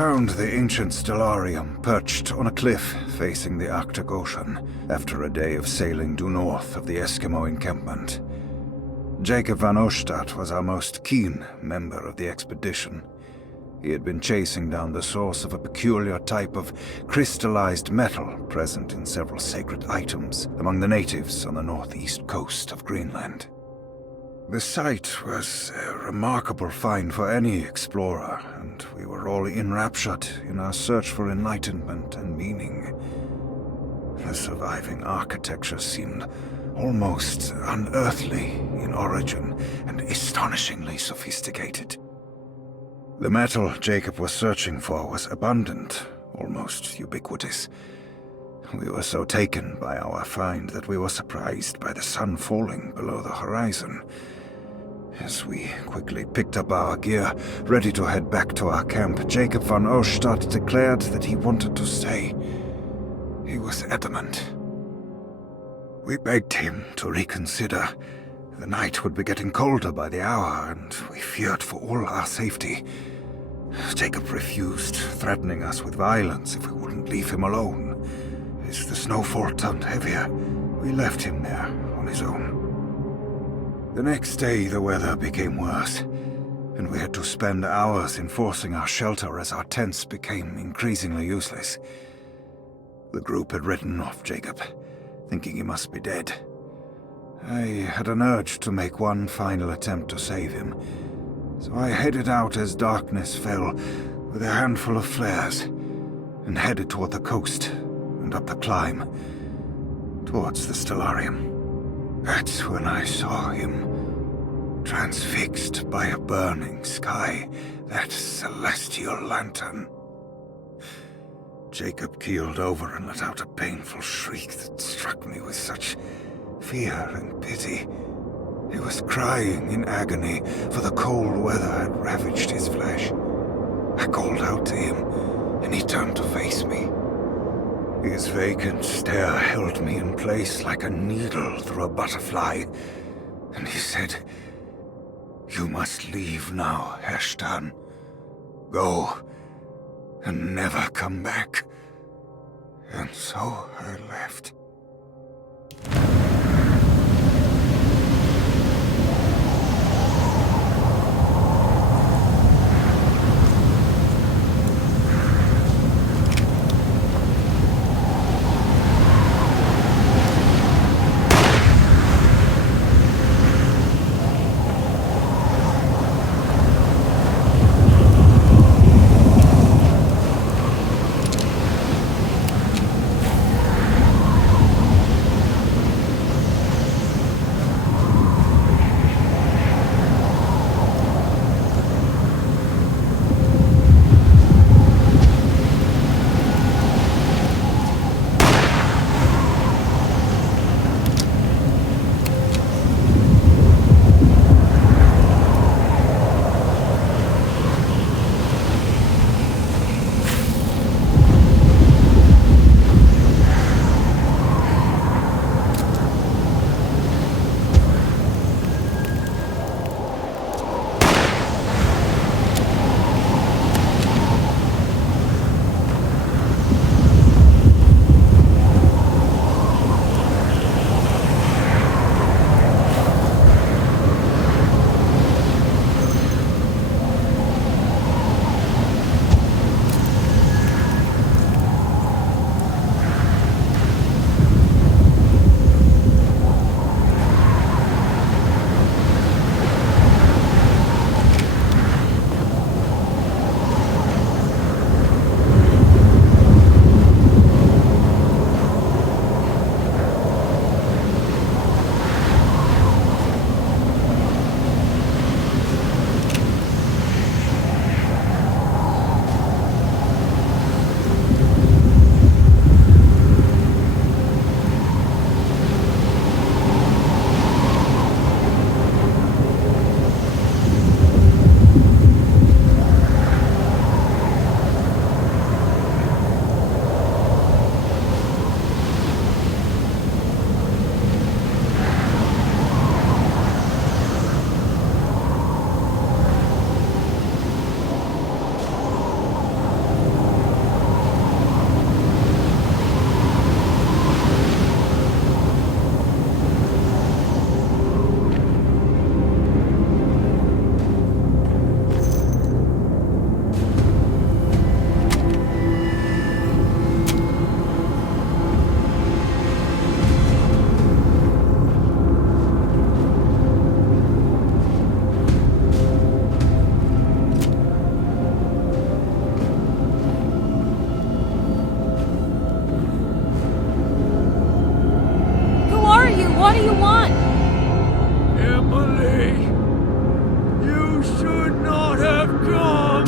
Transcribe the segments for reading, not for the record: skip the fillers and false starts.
found the ancient stellarium perched on a cliff facing the Arctic Ocean after a day of sailing due north of the Eskimo encampment. Jacob van Ostad was our most keen member of the expedition. He had been chasing down the source of a peculiar type of crystallized metal present in several sacred items among the natives on the northeast coast of Greenland. The site was a remarkable find for any explorer, and we were all enraptured in our search for enlightenment and meaning. The surviving architecture seemed almost unearthly in origin and astonishingly sophisticated. The metal Jacob was searching for was abundant, almost ubiquitous. We were so taken by our find that we were surprised by the sun falling below the horizon. As we quickly picked up our gear, ready to head back to our camp, Jacob van Ostad declared that he wanted to stay. He was adamant. We begged him to reconsider. The night would be getting colder by the hour, and we feared for all our safety. Jacob refused, threatening us with violence if we wouldn't leave him alone. As the snowfall turned heavier, we left him there on his own. The next day, the weather became worse, and we had to spend hours enforcing our shelter as our tents became increasingly useless. The group had written off Jacob, thinking he must be dead. I had an urge to make one final attempt to save him, so I headed out as darkness fell with a handful of flares and headed toward the coast and up the climb towards the stellarium. That's when I saw him, transfixed by a burning sky, that celestial lantern. Jacob keeled over and let out a painful shriek that struck me with such fear and pity. He was crying in agony, for the cold weather had ravaged his flesh. I called out to him, and he turned to face me. His vacant stare held me in place like a needle through a butterfly, and he said, "You must leave now, Herstan. Go, and never come back." And so I left.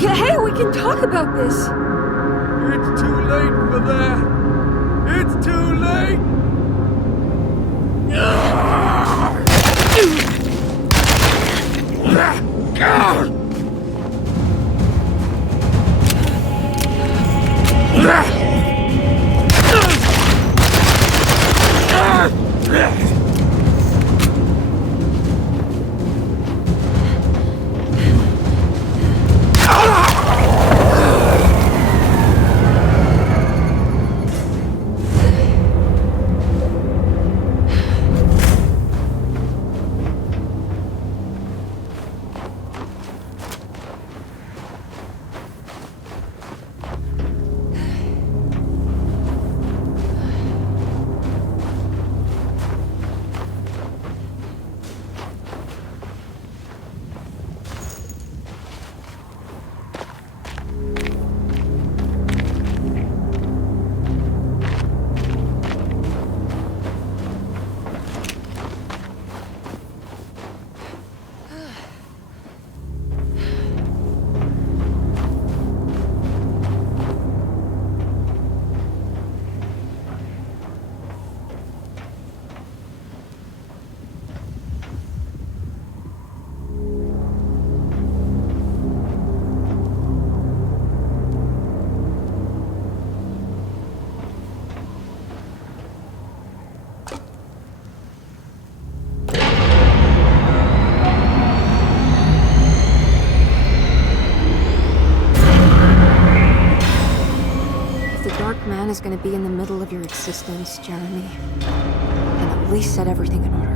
Hey, we can talk about this. It's too late for that. It's too late. Man is going to be in the middle of your existence, Jeremy. And at least set everything in order.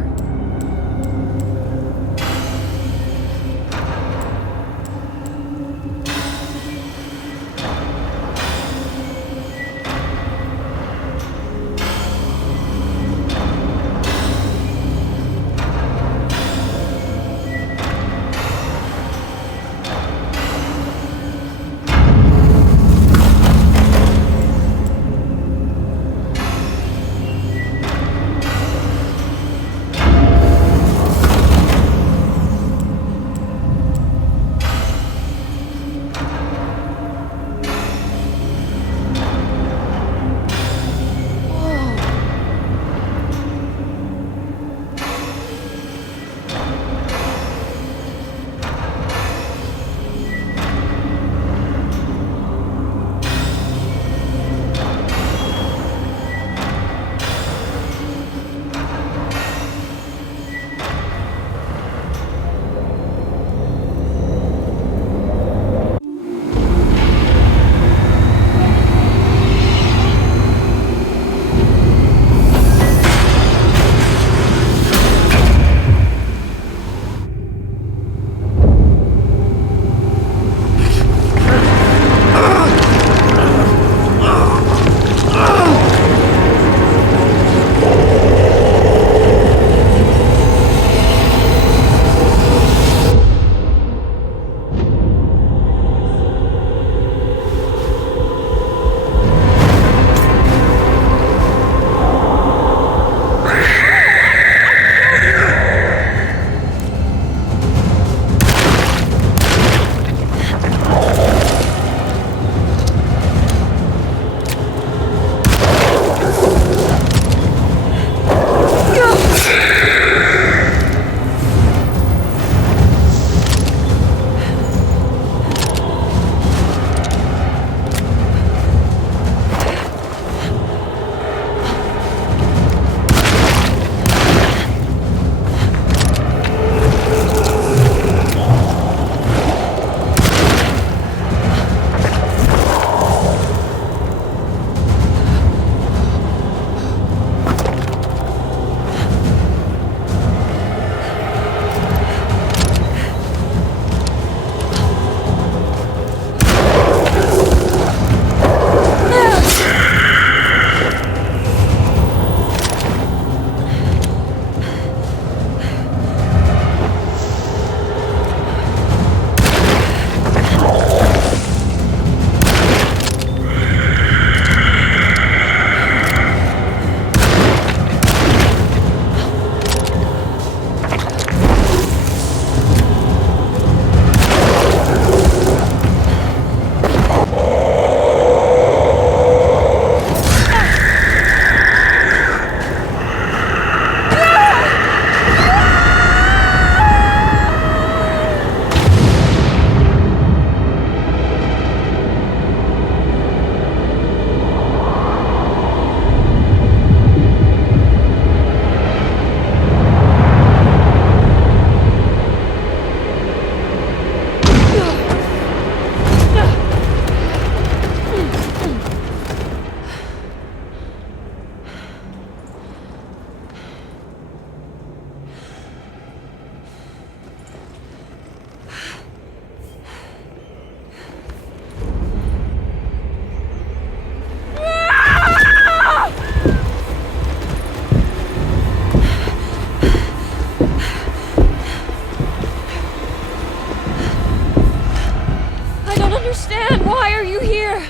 understand. Why are you here?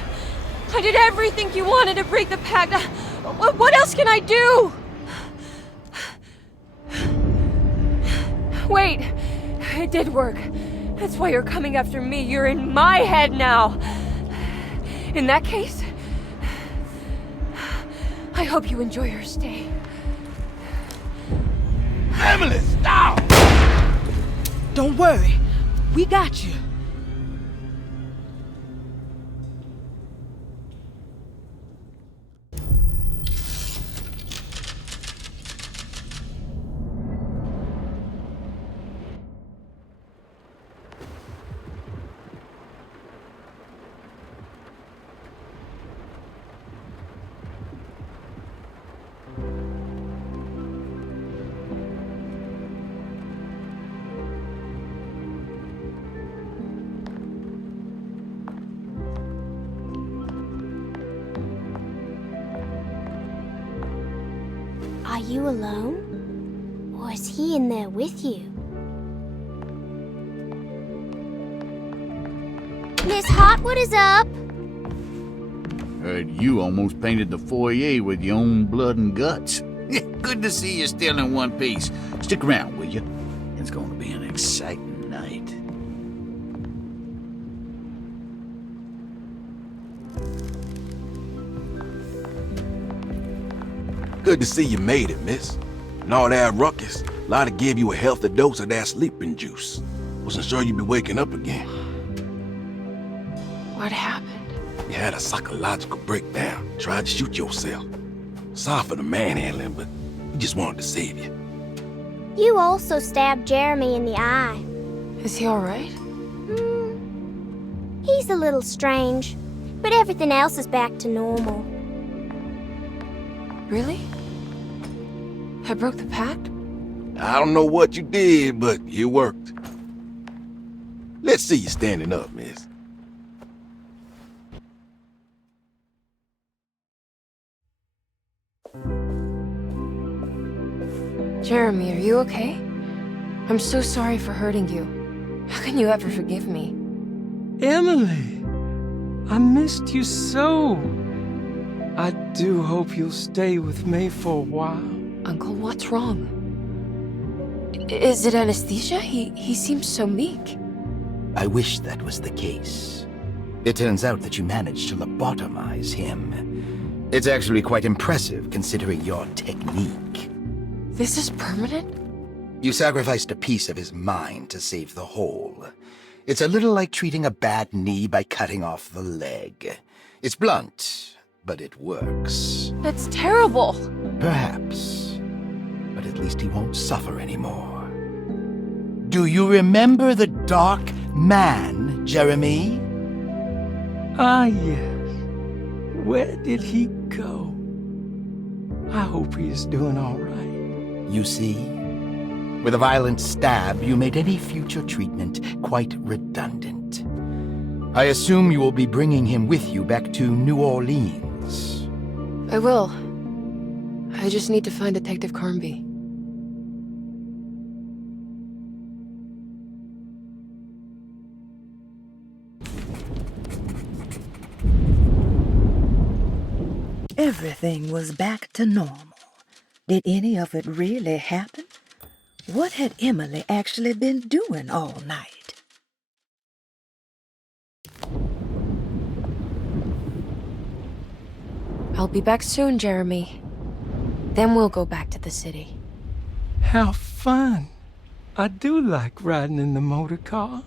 I did everything you wanted to break the pact. What else can I do? Wait, it did work. That's why you're coming after me. You're in my head now. In that case, I hope you enjoy your stay. Emily, stop! Don't worry. We got you. Are you alone? Or is he in there with you? Miss Hartwood is up! Heard you almost painted the foyer with your own blood and guts. Good to see you still in one piece. Stick around, will you? It's going to be an exciting night. Good to see you made it, miss. And all that ruckus, Lotta gave you a healthy dose of that sleeping juice. Wasn't sure you'd be waking up again. What happened? You had a psychological breakdown. Tried to shoot yourself. Sorry for the manhandling, but we just wanted to save you. You also stabbed Jeremy in the eye. Is he alright? He's a little strange, but everything else is back to normal. Really? I broke the pact? I don't know what you did, but it worked. Let's see you standing up, miss. Jeremy, are you okay? I'm so sorry for hurting you. How can you ever forgive me? Emily, I missed you so. I do hope you'll stay with me for a while. Uncle, what's wrong? Is it anesthesia? He seems so meek. I wish that was the case. It turns out that you managed to lobotomize him. It's actually quite impressive considering your technique. This is permanent? You sacrificed a piece of his mind to save the whole. It's a little like treating a bad knee by cutting off the leg. It's blunt, but it works. That's terrible. Perhaps. But at least he won't suffer anymore. Do you remember the Dark Man, Jeremy? Ah, yes. Where did he go? I hope he is doing all right. You see? With a violent stab, you made any future treatment quite redundant. I assume you will be bringing him with you back to New Orleans. I will. I just need to find Detective Carnby. Everything was back to normal. Did any of it really happen? What had Emily actually been doing all night? I'll be back soon, Jeremy. Then we'll go back to the city. How fun. I do like riding in the motor car.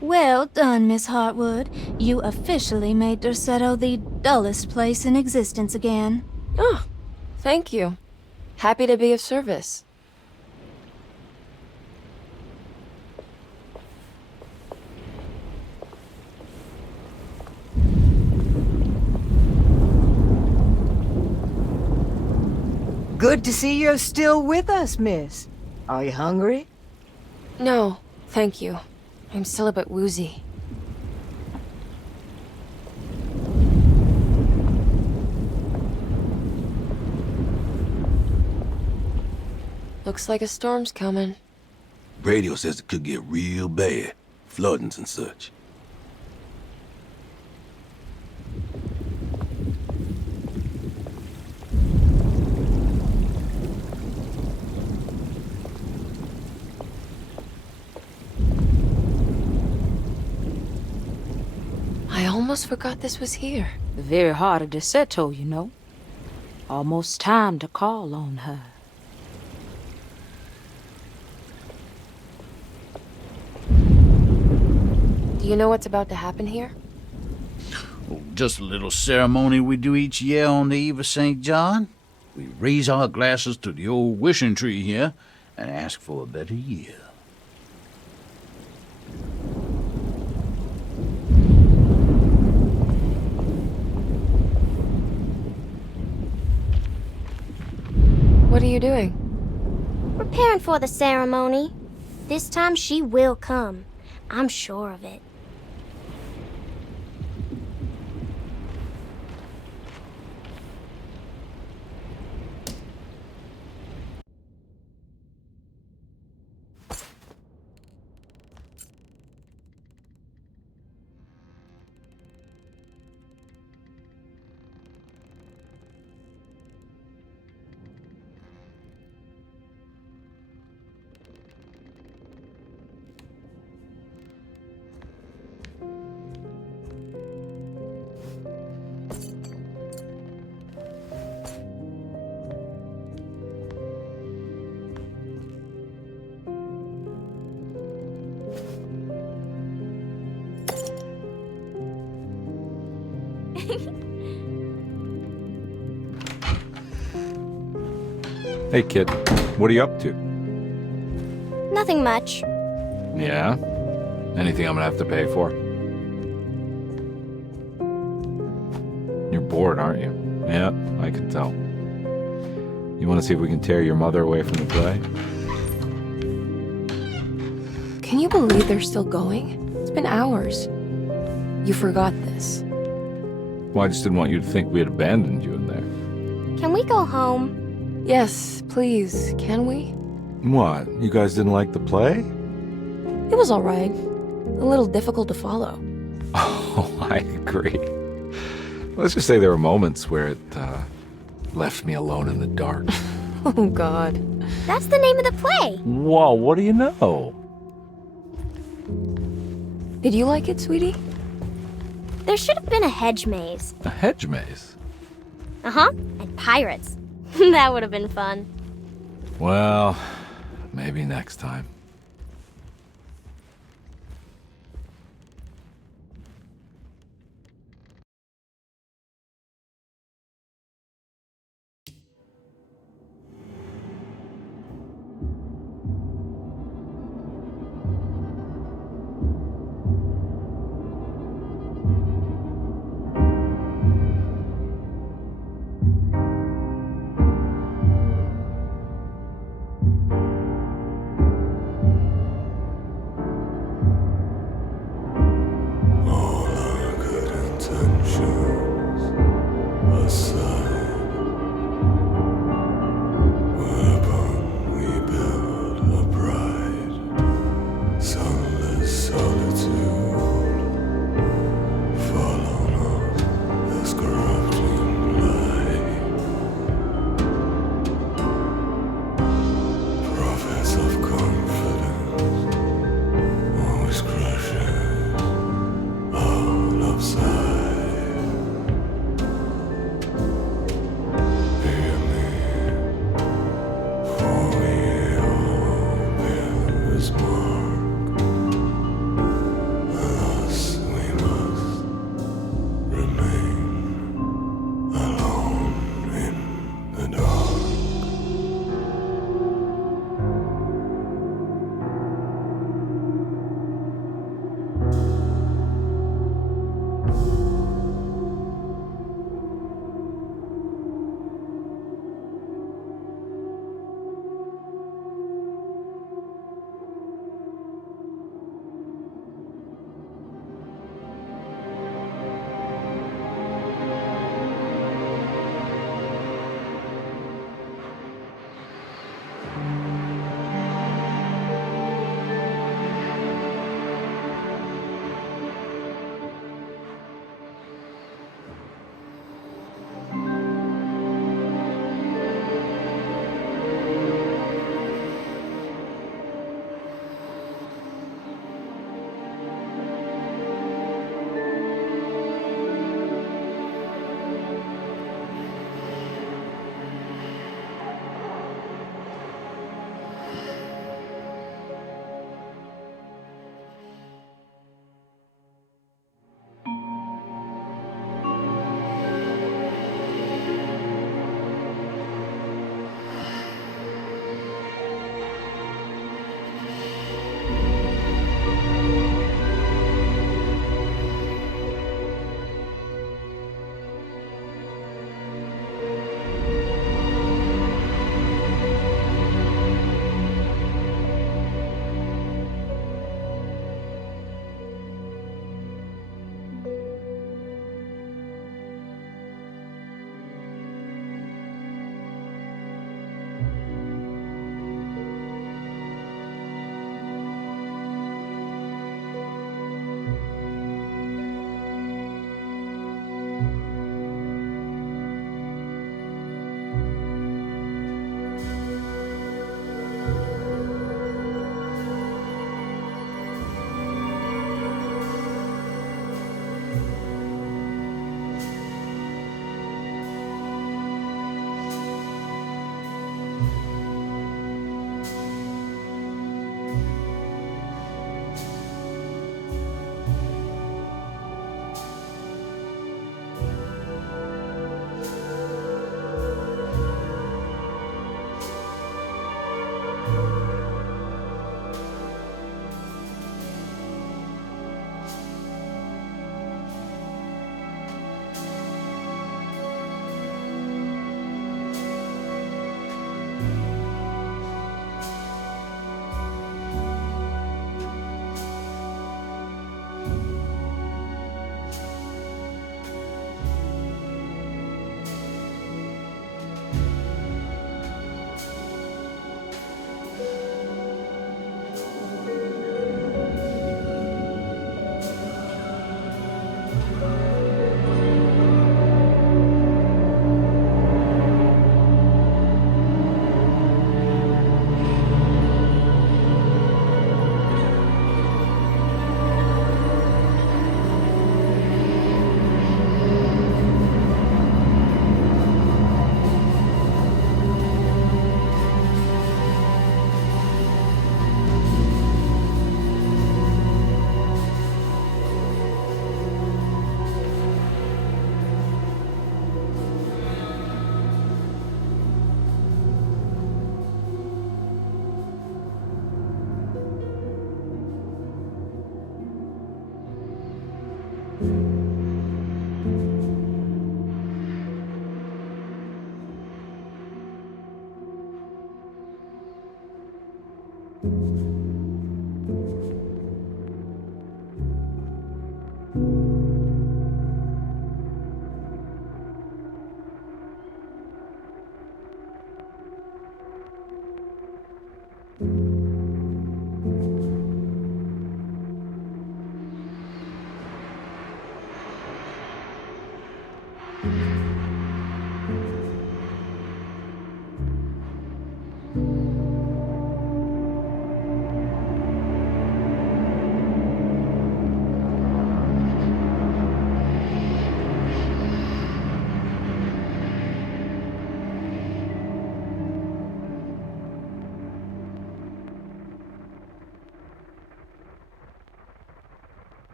Well done, Miss Hartwood. You officially made Derceto the dullest place in existence again. Oh, thank you. Happy to be of service. Good to see you're still with us, miss. Are you hungry? No, thank you. I'm still a bit woozy. Looks like a storm's coming. Radio says it could get real bad. Floodings and such. I almost forgot this was here. The very heart of Secreto, you know. Almost time to call on her. Do you know what's about to happen here? Oh, just a little ceremony we do each year on the eve of St. John. We raise our glasses to the old wishing tree here and ask for a better year. What are you doing? Preparing for the ceremony. This time she will come. I'm sure of it. Hey, kid. What are you up to? Nothing much. Yeah? Anything I'm gonna have to pay for? You're bored, aren't you? Yeah, I can tell. You want to see if we can tear your mother away from the play? Can you believe they're still going? It's been hours. You forgot this. Well, I just didn't want you to think we had abandoned you in there. Can we go home? Yes, please. Can we? What? You guys didn't like the play? It was all right. A little difficult to follow. Oh, I agree. Let's just say there were moments where it left me alone in the dark. Oh, God. That's the name of the play. Whoa, what do you know? Did you like it, sweetie? There should have been a hedge maze. A hedge maze? Uh-huh. And pirates. That would have been fun. Well, maybe next time.